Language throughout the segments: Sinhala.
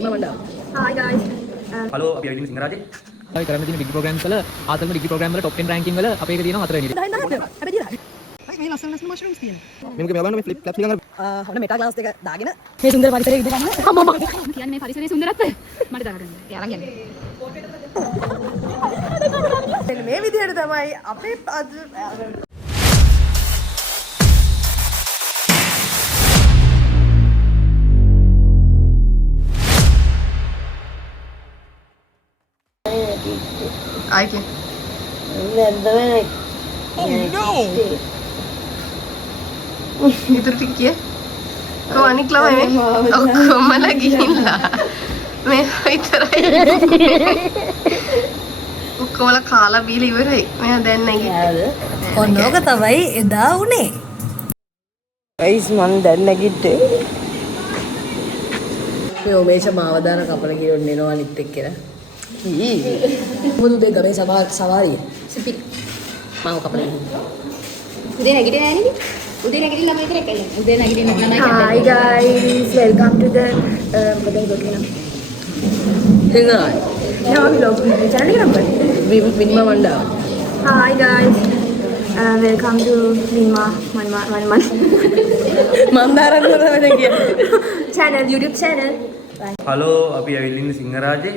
Hi guys. Hello, අපි ඇවිදින් සිංහරාජේ. අපි කරන්න තියෙන ඩිග්‍රී ප්‍රෝග්‍රෑම්ස් වල ආතල්ම ඩිග්‍රී ප්‍රෝග්‍රෑම් වල টොප් 10 රෑන්කින් වල අපේ එක තියෙනවා 4 වෙනි. හැබැයි දිලා. මේ ලස්සන ලස්සන මෂරූම්ස් තියෙනවා. මේක මේ බලන්න මේ ෆ්ලිප් ෆ්ලැප් ඊළඟ ඔන්න මෙටා ග්ලාස් දෙක දාගෙන මේ සුන්දර පරිසරයේ ඉඳ ගන්න. අම්මා කියන්නේ මේ පරිසරයේ සුන්දරත්වය මට දාගන්න. ඒ අරන් යන්න. මේ විදිහට තමයි අපේ Aike. Itu fikir. Kau anik lah ini. Kau mana gila? मैं इधर කෝ වල කාලා බීලා ඉවරයි. මම දැන් නැගිට්ටා. ඔන්නෝක තමයි එදා උනේ. ගයිස් මම දැන් නැගිට්ටේ. මේ ඔමේෂ මාව දාන කපල ගියොත් එනවා අනිත් එක්කලා. කී. මොකද උදේ ගමේ සවාරිය. සිපි. මාව කපල. උදේ නැගිටින්නේ නැහැ නේද? උදේ නැගිටින්න ළමයි විතර එකයි. උදේ නැගිටින්න ළමයි captain. Hi guys, welcome to the මොකද ගොඩිනා. හිඟායි. නෝ vlog channel එක නම්බර්. වින්ම වණ්ඩා. Hi guys, welcome to Vinma Man මන්දාරන් වල දැන් කියන්නේ. channel, YouTube channel. හලෝ අපි ඇවිල්ලා ඉන්නේ සිංහරාජේ.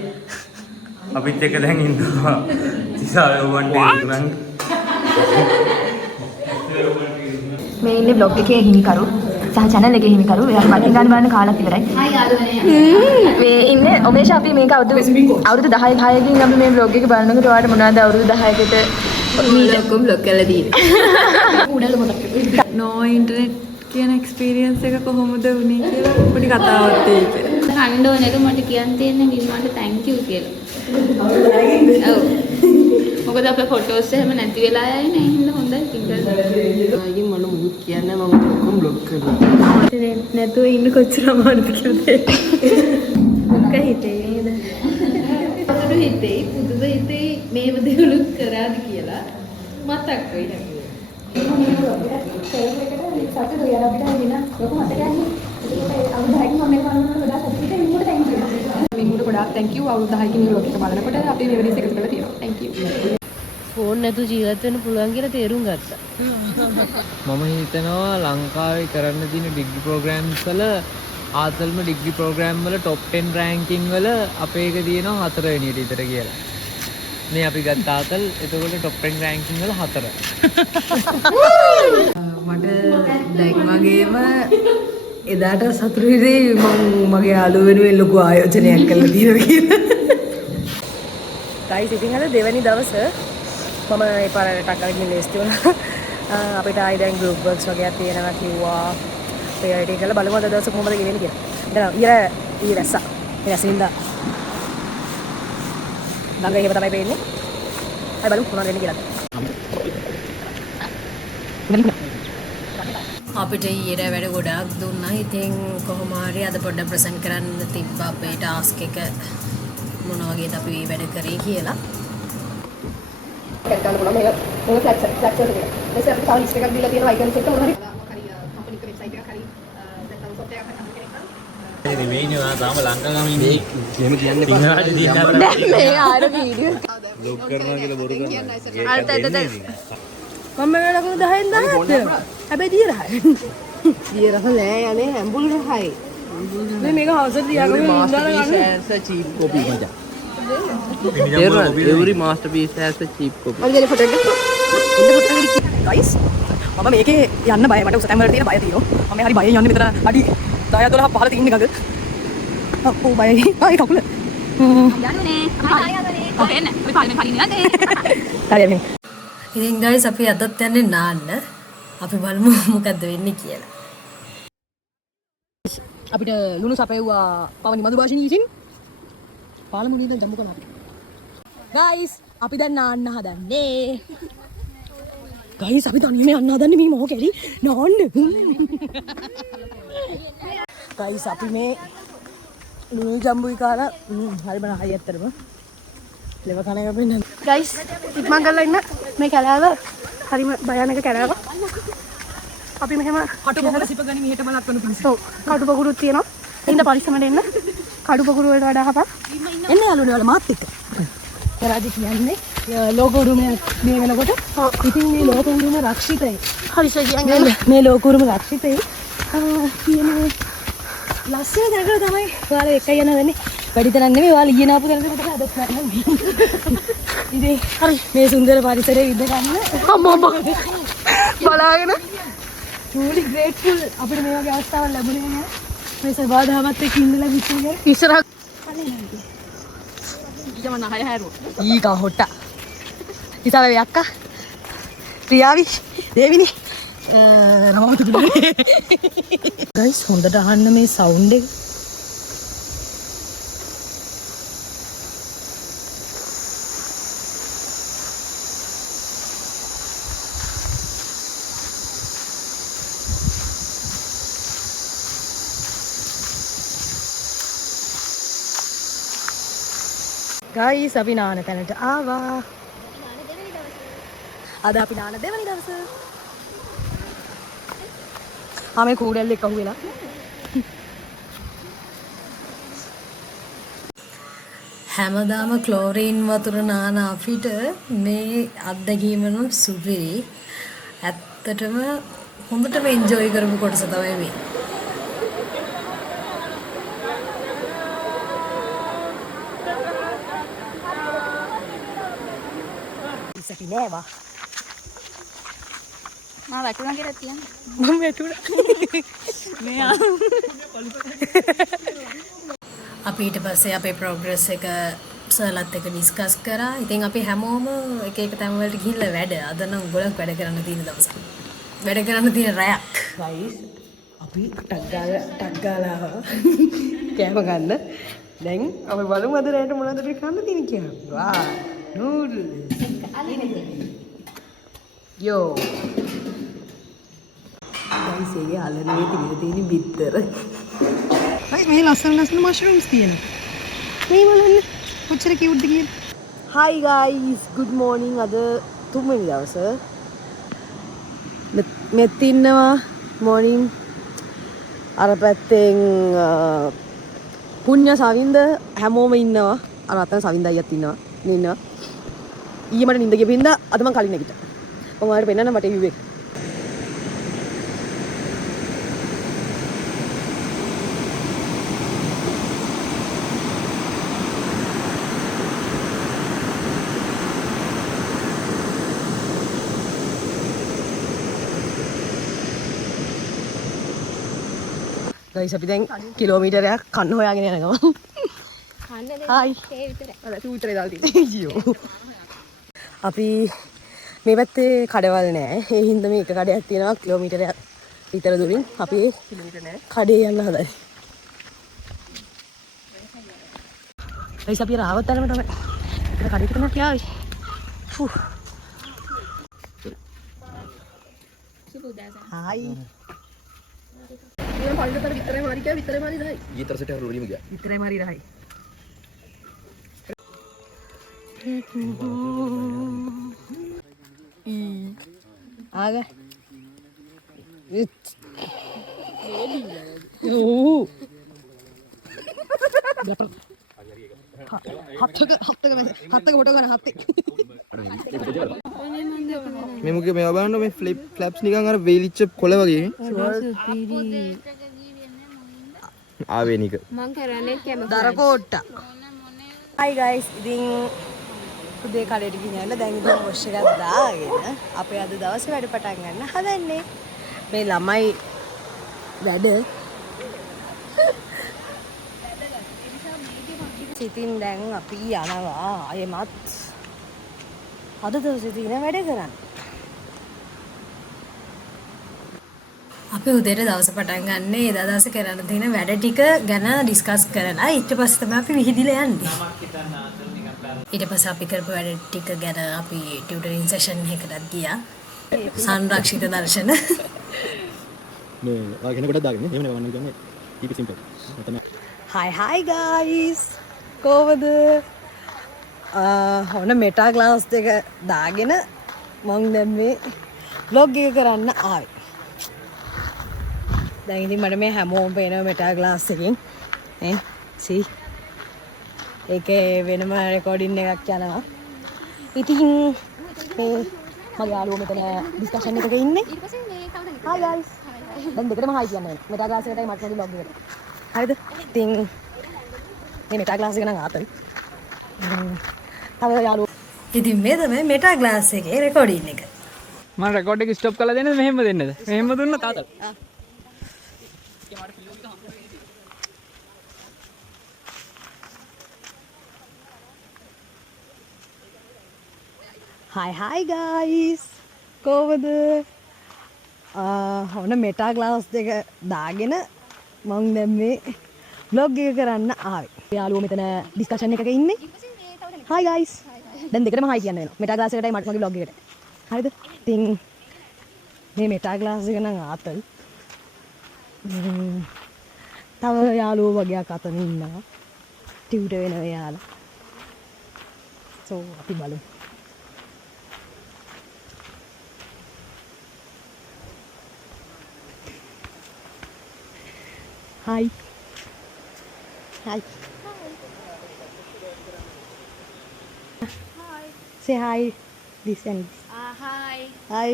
අපිත් එක්ක දැන් ඉන්නවා තිසාව වන්ටි උනන්. මේ ඉන්නේ vlog එකේ හිමිකරු සහ channel එකේ හිමිකරු. එයා මතින් ගන්න බලන්න කාලක් ඉවරයි. හායි යාළුවනේ. මේ ඉන්නේ ඔමේෂ අපි මේක අවුරුදු 10කින් අපි මේ vlog එක බලනකොට ඔයාලට මොනවද අවුරුදු 10කට මීට ඔක්කොම vlog කරලා තියෙන්නේ. උඩල පොඩක් no internet කියන experience එක කොහොමද වුනේ කියලා පොඩි කතාවක් තියෙයි. හඬ ඕනේක මට කියන්න තියෙන්නේ වින්මාට thank you කියලා. ඔව්. මොකද අපේ ෆොටෝස් එහෙම නැති වෙලා යයි නේ හින්දා හොඳයි සිංගල්. ආයේ මම මුත් කියන්නේ මම ඔක්කොම බ්ලොක් කරනවා. නැතුව ඉන්න කොච්චර අමාරුද කියලා මොකක් හිතේ නේද? අපිට හිතේ පුදුම හිතේ මේව දෙවලුත් කරාද කියලා මතක් වෙයි නේද? මින්ගුට ගොඩාක් thank you අවුරුදු 10කින් vlog එක බලනකොට අපි මෙමරිස් එකතු කරලා තියෙනවා. thank you. ෆෝන් නැතුව ජීවත් වෙන්න පුළුවන් කියලා තේරුම් ගත්තා. මම හිතනවා ලංකාවේ කරන්න තියෙන ඩිග්‍රී ප්‍රෝග්‍රෑම්ස් වල ආතල්ම ඩිග්‍රී ප්‍රෝග්‍රෑම් වල টොප් 10 රෑන්කින් වල අපේ එක තියෙනවා 4 වෙනියට විතර කියලා. මේ අපි ගත්ත ආතල් එතකොට টොප් 10 රෑන්කින් වල 4. මට දැන් වගේම එදාට සතුටු විදිහේ මම මගේ යාළුව වෙනුවෙන් ලොකු ආයෝජනයක් කළා තියෙනවා කියලා. ගයිස් ඉතින් අද දෙවැනි දවසේ මම ඒ පාරට අකලින් ලේස්ති වුණා. අපිට ආයි දැන් ගෲප් වර්ක්ස් වගේක් තියෙනවා කිව්වා. ප්‍රයොරිටි කරලා බලමු අද දවසේ කොහොමද ගෙවෙන්නේ කියලා. දැන් ඊර රැස්සා. රැස්සින්දා. ළඟ එහෙම තමයි පේන්නේ. හරි බලමු මොනවද වෙන්නේ කියලා. අපිට ඊයේ වැඩ ගොඩාක් දුන්නා. ඉතින් කොහොම හරි අද පොඩ්ඩක් ප්‍රසන්ට් කරන්න තිබ්බා අපේ ටාස්ක් එක මොන වගේද අපි වැඩ කරේ කියලා. ගන්න පුළුවන් මේක ෆ්ලැක්ස් එක කියලා. ඊට පස්සේ අපිට තව ලිස්ට් එකක් දීලා තියෙනවා අයිකන්ස් එක මොනවා හරි කම්පැනි එක වෙබ්සයිට් එකක් හරි නැත්නම් සොෆ්ට්වෙයාර් එකක් හරි කෙනෙක් නම් මේ වෙයිනේ වා තාම ලංකාවම ඉන්නේ. එහෙම කියන්නේ සිංහරාජේ දින්න මේ ආර වීඩියෝ බ්ලොග් කරනවා කියලා බොරු කරනවා. මම වෙලකුණු 10න් 10ක් දෙනවා. හැබැයි දියරහයි. දියරහ නෑ යන්නේ ඇඹුල් රහයි. මේ මේක හවසට තියාගන්න ඉඳලා as a cheap copy මචං. every masterpiece has a cheap copy. මම දෙන ෆොටෝ එක ගයිස් මම මේකේ යන්න බය මට උසතැන් වල තියෙන බය තියෙනවා. මම හරි බයෙන් යන්නේ මෙතන අඩි 10 12 පහල තියෙන ගඟ. අප්පෝ බයයි. ආයි කකුල. යන්නේ ආයතනේ කොහෙන්න අපි පාලමෙන් පරිණ යන්නේ හරි හරි. ඉතින් guys අපි අදත් යන්නේ නාන්න. අපි බලමු මොකද්ද වෙන්නේ කියලා. අපිට ලුණු සපෙව්වා පවනි මధుභාෂිනී විසින්. පාලමුණේ ඉඳන් ජම්බු කරනවා. ගයිස් අපි දැන් නාන්න හදන්නේ. ගයිස් අපි තනියම යන්න හදන්නේ මේ මොකෝ කැලි නාන්න. ගයිස් අපි මේ ලුණු ජම්බුයි කාලා හරි බන හරි ඇත්තරම. ලෙව කන එක වෙන්න. ගයිස් ඉක්මන් කරලා ඉන්න මේ කැලෑව හරිම භයානක කැලෑව. අපි මෙහෙම කටු පොකල සිප ගනි මෙහෙට බලක් කරනු පිණිස. ඔව් කටු පොකුරුත් තියෙනවා. ඉන්න පරිස්සමට එන්න. කඩු පොකුරු වලට වඩා හපා. එන්න යාළුවනේ වල මාත් එක්ක. රාජි කියන්නේ ලෝක උරුමයක් මේ වෙනකොට ඉතින් මේ ලෝක උරුම රක්ෂිතයි. හරිස කියන්නේ මේ ලෝක උරුම රක්ෂිතයි. කියන ලස්සන දැනගල තමයි ඔයාලා එකයි යන වෙන්නේ. වැඩි තරම් නෙමෙයි ඔයාලා ඊයේ නාපු දැනගල තමයි අදත් නැහැ. ඉතින් හරි මේ සුන්දර පරිසරයේ ඉඳ ගන්න අම්මා බලාගෙන truly grateful අපිට මේ වගේ අවස්ථාවක් ලැබුණේ නෑ. මේ සබාදාමත් එක්ක ඉඳලා විශ්වයේ ඉස්සරහ ඊකා හොට්ටා ඉතාලේ අක්කා ප්‍රියාවි දේවිනි රමතු ගයිස් හොඳට අහන්න මේ සවුන්ඩ් එක ගයිස් අපි නාන තැනට ආවා. අද අපි නාන දෙවනි දවස. ආමේ කූඩැල්ලෙක් අහුවෙලා. හැමදාම ක්ලෝරීන් වතුර නාන අපිට මේ අත්දැකීම නම් සුපිරි. ඇත්තටම හොඳටම එන්ජොයි කරපු කොටස තමයි මේ. ඉස්සටි නෑවා. මම වැටුණා කියලා තියන්නේ. මම වැටුණා. මෙයා අපි ඊට පස්සේ අපේ ප්‍රෝග්‍රස් එක සර්ලත් එක්ක ඩිස්කස් කරා. ඉතින් අපි හැමෝම එක එක තැන් වලට ගිහිල්ලා වැඩ. අද නම් ගොඩක් වැඩ කරන්න තියෙන දවසක්. වැඩ කරන්න තියෙන රැයක්. ගයිස් අපි ටක් ගාලා කෑම ගන්න. දැන් අපි බලමු අද රැට මොනවද අපි කන්න තියෙන්නේ කියලා. වා නූඩල්ස්. යෝ ගයිස් ඒකේ අලනේ තියෙන බිත්තර. හයි මේ ලස්සන මෂරූම්ස් තියෙනවා. මේ බලන්න කොච්චර කියුට්ද කියලා. හයි ගයිස් good morning අද තුන්වෙනි දවස. මෙත් ඉන්නවා morning අර පැත්තෙන් පුණ්‍ය සවින්ද හැමෝම ඉන්නවා. අර අතන සවින්ද අයියත් ඉන්නවා. මේ ඉන්නවා. ඊයේ මට නිින්ද ගිහින් අද මම කලින් නැගිට්ටා. මම ඔයාලට පෙන්නන්න මට view එක. ගයිස් අපි දැන් කිලෝමීටරයක් කන්න හොයාගෙන යන ගමන්. හායි. අර චූටරේ දාලා තියෙනවා. අපි මේ පැත්තේ කඩවල් නෑ. ඒ හින්දා මේක කඩයක් තියෙනවා කිලෝමීටරයක් විතර දුරින්. අපි කඩේ යන්න හදන්නේ. ගයිස් අපි රාවත් යනම තමයි. ඉතින් කඩේට තමයි කියාවි. ෆු. හායි. मैं पानी तर वितरे मारी क्या वितरे मारी रही ये तरह से टेररिज्म में गया वितरे मारी रही आ गए हाथ फोटो करना हाथ මේ මුගේ මේවා බලන්න මේ ෆ්ලැප්ස් නිකන් අර වේලිච්ච කොළ වගේ ආවේනික මං කරන්නේ කැම දරකෝට්ට හයි ගයිස් ඉතින් උදේ කඩේට ගිහින් දැන් ඉතින් වොෂ් එකක් දාගෙන අපේ අද දවසේ වැඩ පටන් ගන්න හදන්නේ මේ ළමයි වැඩ ඉතින් දැන් අපි යනවා ආයෙමත් අද දවසේ තියෙන වැඩ කරන්න අපි උදේට දවස පටන් ගන්න ඒ දවසේ කරන්න තියෙන වැඩ ටික ගැන ඩිස්කස් කරලා ඊට පස්සේ තමයි අපි විහිදිලා යන්නේ. ඊට පස්සේ අපි කරපු වැඩ ටික ගැන අපි ටියුටරින් සෙෂන් එකකට ගියා. සංරක්ෂිත දර්ශන. නේ ආ කෙනෙකුට දාගන්න. එහෙම නෙවෙයි වන්න කියන්නේ keep it simple. hi guys කොහොමද? ඔන්න මෙටා ග්ලාස් දෙක දාගෙන මම දැන් මේ vlog එක කරන්න ආවේ. දැන් ඉතින් මට මේ හැමෝම පේනවා මෙටා ග්ලාස් එකෙන් නේ see ඒකේ වෙනම රෙකෝඩින් එකක් යනවා. ඉතින් මේ මගේ යාළුවෝ මෙතන ඩිස්කෂන් එකක ඉන්නේ. Hi guys. දැන් දෙකටම hi කියන්නේ. මෙටා ක්ලාස් එකටයි මට මගේ vlog එකට. හරිද? ඉතින් මේ මෙටා ක්ලාස් එක නම් ආතල්. තව යාළුවෝ. ඉතින් මේ තමයි මෙටා ක්ලාස් එකේ රෙකෝඩින් එක. මම රෙකෝඩ් එක ස්ටොප් කරලා දෙන්නද මෙහෙම දෙන්නද? මෙහෙම දුන්නා තාතල්. hi guys. කොහොමද? ඔන්න මෙටා ක්ලාස් දෙක දාගෙන මම දැන් මේ vlog එක කරන්න ආවේ. යාළුවෝ මෙතන ඩිස්කෂන් එකක ඉන්නේ. hi guys. දැන් දෙකටම hi කියන්න වෙනවා. මෙටා ක්ලාස් එකටයි මට මගේ vlog එකට. හරිද? ඉතින් මේ මෙටා ක්ලාස් එක නම් ආතල්. තව යාළුවෝ වගේක් අතන ඉන්නවා. ටියුටර් වෙන යාළුවා. so අපි බලමු. Hi. Hi. Hi. Say hi. This and this. hi. Hi.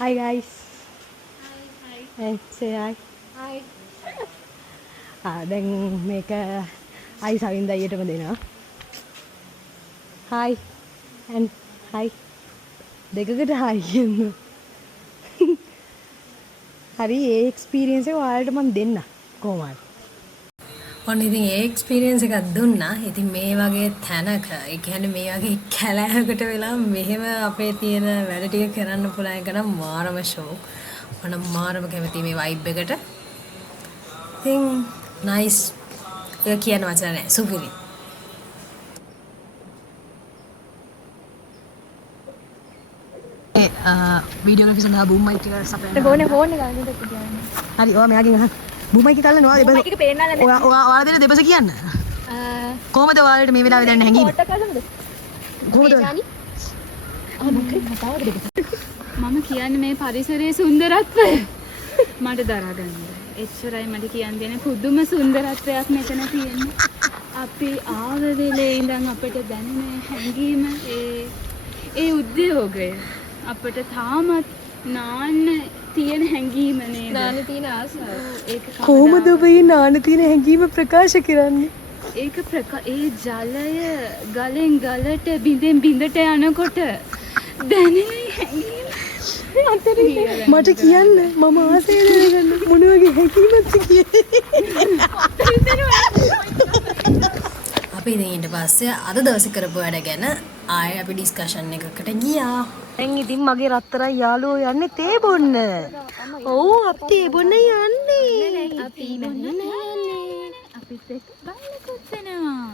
Hi guys. Hi. Hey, say hi. Hi. දැන් මේක hi සවින්ද අයියටම දෙනවා. Hi and hi. දෙකකට hi කියන්න. හරි ඒ එක්ස්පීරියන්ස් එක ඔයාලට මම දෙන්න කොහොමද? ඔන්න ඉතින් ඒ එක්ස්පීරියන්ස් එකක් දුන්නා. ඉතින් මේ වගේ තැනක, ඒ කියන්නේ මේ වගේ කැලෑවකට වෙලා මෙහෙම අපේ තියෙන වැඩ ටික කරන්න පුළුවන් එක නම් මාරම ෂෝක්. මම මාරම කැමතියි මේ වයිබ් එකට. ඉතින් නයිස්. ඒක කියන වචන නෑ. සුපිරි. වීඩියෝග්‍රැෆි සඳහා බූම් මයික් එක සපයන්න. ෆෝන් එක ගන්න දෙන්න කියන්නේ. හරි ඔයා මෙයාගෙන් අහන්න. බූම් මයික් එක ගල්ලනවා දෙපස. මයික් එක පේන්න නැහැ. ඔයාලා දෙන දෙපස කියන්න. කොහමද ඔයාලට මේ වෙලාවේ දැන් හැංගීම? කොහොමද? මම කියන්නේ මේ පරිසරයේ සුන්දරත්වය මට දරා ගන්න. එච්චරයි මට කියන්න දෙන්නේ. පුදුම සුන්දරත්වයක් මෙතන තියෙන්නේ. අපි ආව වෙලේ ඉඳන් අපිට දැනෙන හැඟීම ඒ උද්‍යෝගය අපිට තාමත් නාන්න තියෙන හැඟීම නේද? නාන්න තියෙන ආසාව. ඒක කොහොමද ඔබ මේ නාන තියෙන හැඟීම ප්‍රකාශ කරන්නේ? ඒක ඒ ජලය ගලෙන් ගලට බිඳෙන් බිඳට යනකොට දැනෙන හැඟීම මට කියන්න මම ආසය දැනගන්න මොන වගේ හැඟීමක්ද කියන්නේ. අපි ඉතින් ඊට පස්සේ අද දවසේ කරපු වැඩ ගැන ආයෙ අපි ඩිස්කෂන් එකකට ගියා. දැන් ඉතින් මගේ රත්තරන් යාළුවෝ යන්නේ තේ බොන්න. ඔව් අපි තේ බොන්න යන්නේ. අපි බන්නේ අපිත් එක්ක බලකුත් වෙනවා.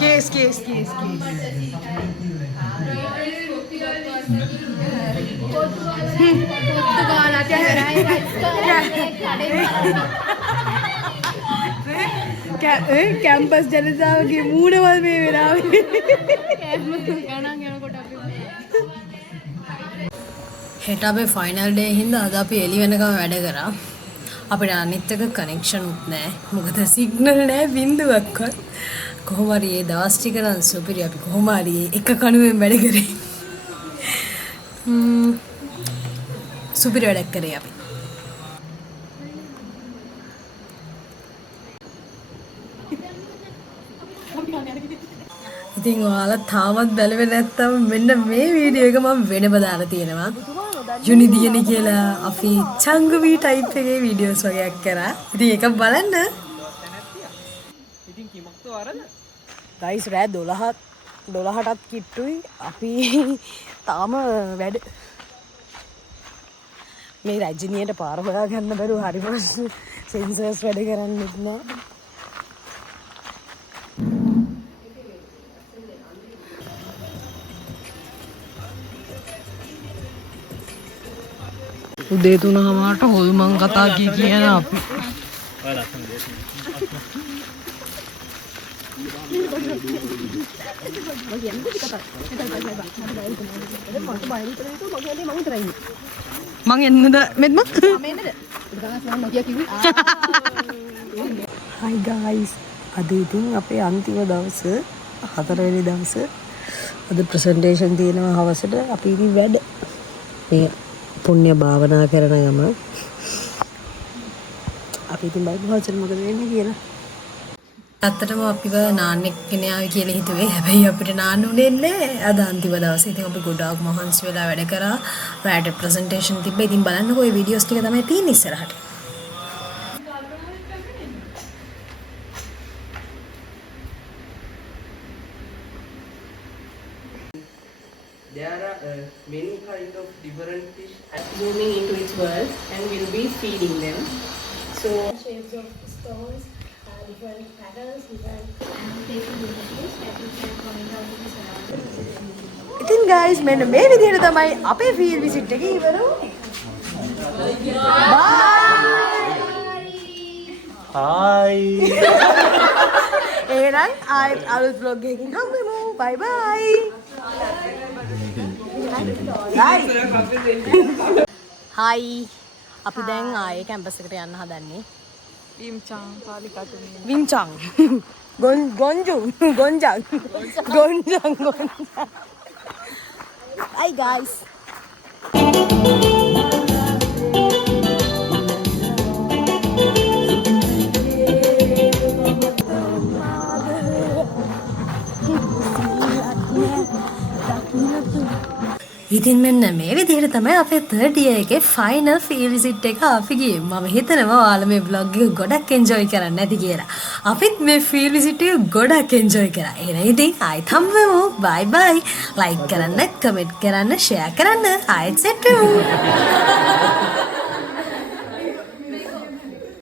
केस कैंपस जनतावගේ මූණවල් මේ වෙලාවේ හෙට අපේ ෆයිනල් ඩේ හින්දා අද අපි එළි වෙනකම් වැඩ කරා. අපිට අනිත් එක කනෙක්ෂන් උත් නැහැ. මොකද සිග්නල් නැහැ බින්දුවක්වත්. කොහොම හරි මේ දවස් ටික නම් සුපිරි අපි කොහොම හරි එක කණුවෙන් වැඩ කරේ. සුපිරි වැඩක් කරේ අපි. ඉතින් ඔයාලා තාමත් බැලුවේ නැත්තම් මෙන්න මේ වීඩියෝ එක මම වෙනම දාලා තියෙනවා. යුනිදියනි කියලා අපි චංගුවි ටයිප් එකේ වීඩියෝස් වගේක් කරා. ඉතින් ඒක බලන්න. ඉතින් කිමක්ද වරද? ගයිස් රෑ 12ටත් කිට්ටුයි අපි තාම වැඩ මේ රජිනියට පාර හොයා ගන්න බැරුව හරිම සෙන්සර්ස් වැඩ කරන්නෙත් නෑ. උදේ 3:00ට හොල්මන් කතා කියන අපි මං එන්නද මෙත්ම හයි ගයිස් අද ඉතින් අපේ අන්තිම දවස 4 වෙනි දවස අද ප්‍රසන්ටේෂන් තියෙනවා හවසට අපි ඉතින් වැඩ මේ පුණ්‍ය භාවනා කරන ගම අපි ඉතින් බලමු හවසට මොකද වෙන්නේ කියලා. ඇත්තටම අපිව නාන්නෙක් ගෙන ආවි කියලා හිතුවේ. හැබැයි අපිට නාන්න උනේ නැහැ. අද අන්තිම දවසේ. ඉතින් අපි ගොඩාක් මහන්සි වෙලා වැඩ කරා. රැට ප්‍රසන්ටේෂන් තිබ්බා. ඉතින් බලන්නකෝ මේ වීඩියෝස් ටික තමයි තියෙන්නේ ඉස්සරහට. There are many kind of different fish zooming into its world and will be feeding them. So shapes of stones, different patterns, different annotation images that you can point out to the surroundings. ඉතින් guys මෙන්න මේ විදිහට තමයි අපේ ෆීල්ඩ් විසිට් එක ඉවර වුනේ. Hi. එහෙනම් ආයෙත් අලුත් vlog එකකින් හම්බ වෙමු. Bye bye. Hi. අපි දැන් ආයේ කැම්පස් එකට යන්න හදන්නේ. විම්චාන්. ගොන්ජුන්. Hi guys. ඉතින් මෙන්න මේ විදිහට තමයි අපේ third year එකේ final field visit එක අපි ගියේ. මම හිතනවා ඔයාලා මේ vlog එක ගොඩක් enjoy කරන්න ඇති කියලා. අපිත් මේ field visit එක ගොඩක් enjoy කරා. එහෙනම් ඉතින් ආයෙත් හම්බ වෙමු. bye bye. like කරන්න, comment කරන්න, share කරන්න. ආයෙත් set වෙමු.